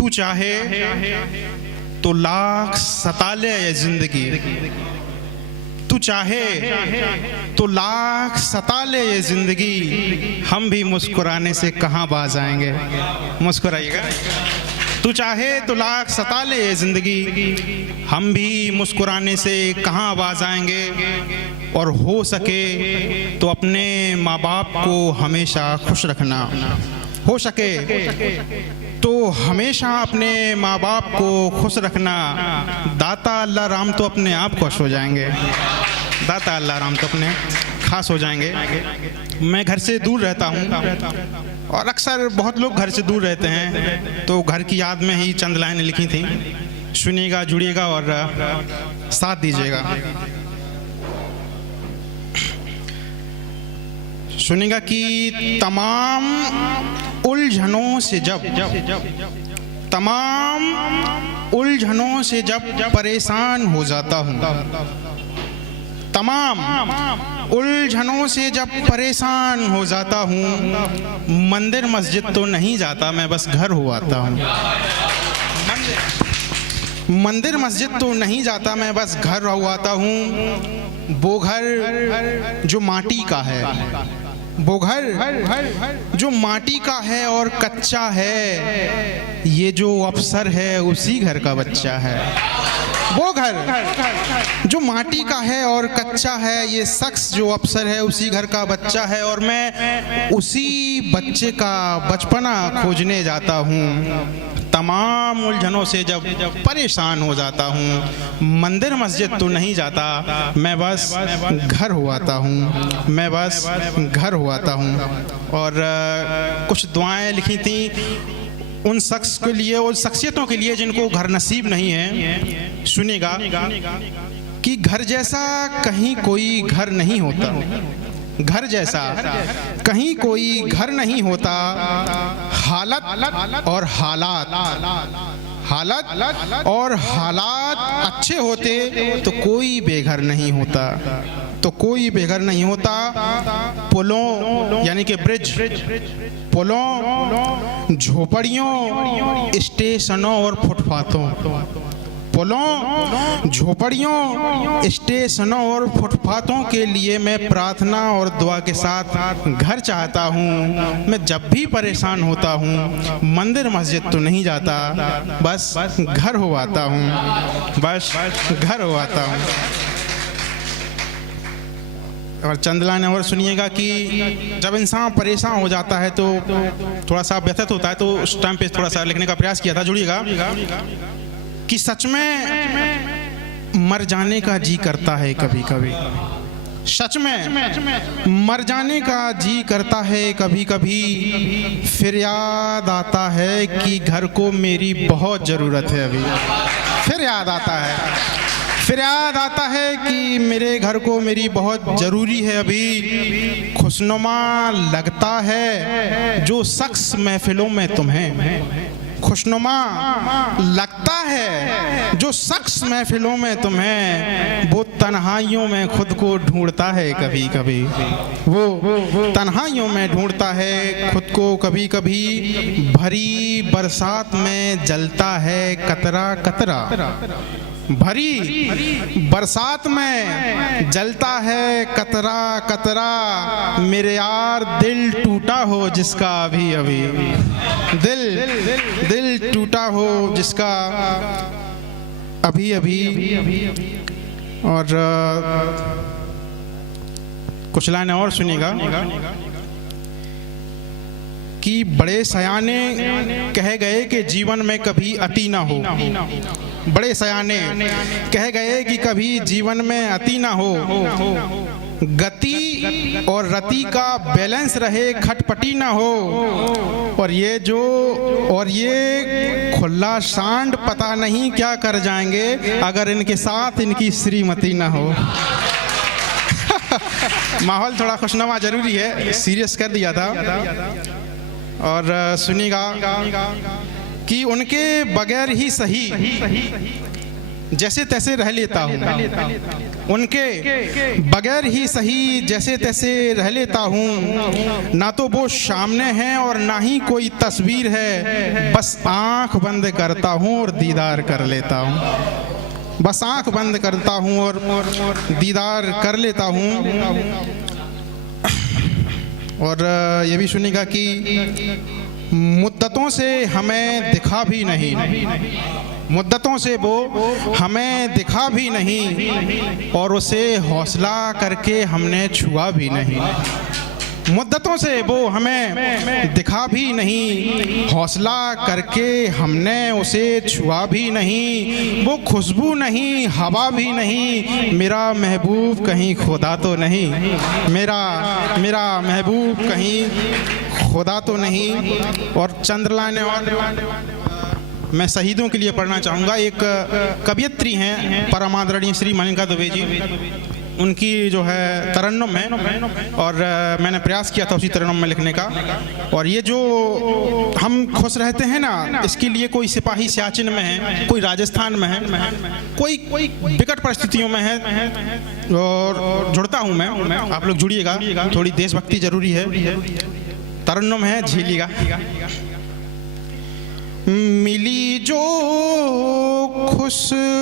तू चाहे तो लाख सता ले ये जिंदगी, तू चाहे तो लाख सता ले ये जिंदगी, हम भी मुस्कुराने से कहाँ बाज आएंगे। मुस्कुराइएगा। तू चाहे तो लाख सता ले ये जिंदगी, हम भी मुस्कुराने से कहाँ बाज आएंगे। और हो सके तो अपने माँ बाप को हमेशा खुश रखना, हो सके तो हमेशा अपने माँ बाप को खुश रखना। दाता अल्लाह राम तो अपने आप खुश हो जाएंगे, दाता अल्लाह राम तो अपने खास हो जाएंगे। मैं घर से दूर रहता हूँ और अक्सर बहुत लोग घर से दूर रहते हैं, तो घर की याद में ही चंद लाइनें लिखी थी, सुनिएगा, जुड़िएगा और साथ दीजिएगा। सुनिएगा कि तमाम उलझनों से जब परेशान हो जाता हूँ, तमाम उलझनों से जब परेशान हो जाता हूँ, मंदिर मस्जिद तो नहीं जाता, मैं बस घर हो आता हूँ। मंदिर मस्जिद तो नहीं जाता, मैं बस घर हो आता हूँ। वो घर जो माटी का है, वो घर जो माटी का है और कच्चा है, ये जो अफसर है उसी घर का बच्चा है। वो घर जो माटी का है और कच्चा है, ये शख्स जो अफसर है उसी घर का बच्चा है। और मैं उसी बच्चे का बचपना खोजने जाता हूँ। तमाम उलझनों से जब परेशान हो जाता हूँ, मंदिर मस्जिद तो नहीं जाता, मैं बस घर हो आता हूँ, मैं बस घर हो आता हूँ। और कुछ दुआएं लिखी थी उन शख्स के लिए, उन शख्सियतों के लिए जिनको घर नसीब नहीं है। सुनिएगा कि घर जैसा कहीं कोई घर नहीं होता, घर जैसा कहीं कोई घर नहीं होता। हालत और हालात अच्छे होते तो कोई बेघर नहीं होता, तो कोई बेघर नहीं होता। पुलों यानी कि ब्रिज, पुलों, झोपड़ियों, स्टेशनों और फुटपाथों, पुलों, झोपड़ियों, स्टेशनों और फुटपाथों के लिए मैं प्रार्थना और दुआ के साथ घर चाहता हूँ। मैं जब भी परेशान होता हूँ, मंदिर मस्जिद तो नहीं जाता, बस घर हो आता हूँ, बस घर हो आता हूँ। और चंद लाइन और सुनिएगा कि जब इंसान परेशान हो जाता है तो थोड़ा सा व्यथित होता है, तो उस टाइम पे थोड़ा सा लिखने का प्रयास किया था। जुड़िएगा कि सच में मर जाने का जी करता है कभी कभी, सच में मर जाने का जी करता है कभी कभी। फिर याद आता है कि घर को मेरी बहुत ज़रूरत है अभी, फिर याद आता है, फिर याद आता है कि मेरे घर को मेरी बहुत ज़रूरी है अभी। खुशनुमा लगता है जो शख्स महफिलों में तुम्हें, खुशनुमा लगता है जो शख्स महफिलों में तुम्हें, वो तन्हाइयों में खुद को ढूंढता है कभी कभी, वो तन्हाइयों में ढूंढता है खुद को कभी कभी। भरी बरसात में जलता है कतरा कतरा, भरी बरसात में जलता है कतरा कतरा। मेरे यार दिल टूटा हो जिसका अभी अभी, दिल टूटा हो जिसका अभी अभी। और कुछ लाइनें और सुनिएगा कि बड़े सयाने कह गए कि जीवन में कभी अति ना हो, बड़े सयाने कह गए कि कभी जीवन में अति ना हो। गति और रति का बैलेंस रहे, खटपटी ना हो। और ये खुला सांड पता नहीं क्या कर जाएंगे अगर इनके साथ इनकी श्रीमती ना हो। माहौल थोड़ा खुशनुमा जरूरी है, सीरियस कर दिया था। और सुनिएगा कि उनके बगैर ही सही जैसे तैसे रह लेता हूँ, उनके बगैर ही सही जैसे तैसे रह लेता हूँ। ना तो वो सामने हैं और ना ही कोई तस्वीर है, बस आँख बंद करता हूँ और दीदार कर लेता हूँ। बस आँख बंद करता हूँ और दीदार कर लेता हूँ। और ये भी सुनिएगा कि मुद्दतों से हमें दिखा भी नहीं, मुद्दतों से वो हमें दिखा भी नहीं, और उसे हौसला करके हमने छुआ भी नहीं। मुद्दतों से वो हमें दिखा भी नहीं, हौसला करके हमने उसे छुआ भी नहीं। वो खुशबू नहीं, हवा भी नहीं, मेरा महबूब कहीं खुदा तो नहीं, मेरा महबूब कहीं खुदा तो नहीं। और चंद्रलाने और मैं शहीदों के लिए पढ़ना चाहूँगा। एक कवयित्री हैं परम आदरणीय श्री मनिका दुबे जी, उनकी जो है तरन्नुम है, और मैंने प्रयास किया था उसी तरन्नुम में लिखने का। और ये जो हम खुश रहते हैं ना, इसके लिए कोई सिपाही सियाचिन में है, कोई राजस्थान में है, कोई विकट परिस्थितियों में है। और जुड़ता हूँ मैं, आप लोग जुड़िएगा, थोड़ी देशभक्ति जरूरी है। तरन्नुम है, झेलिएगा। मिली जो खुशबू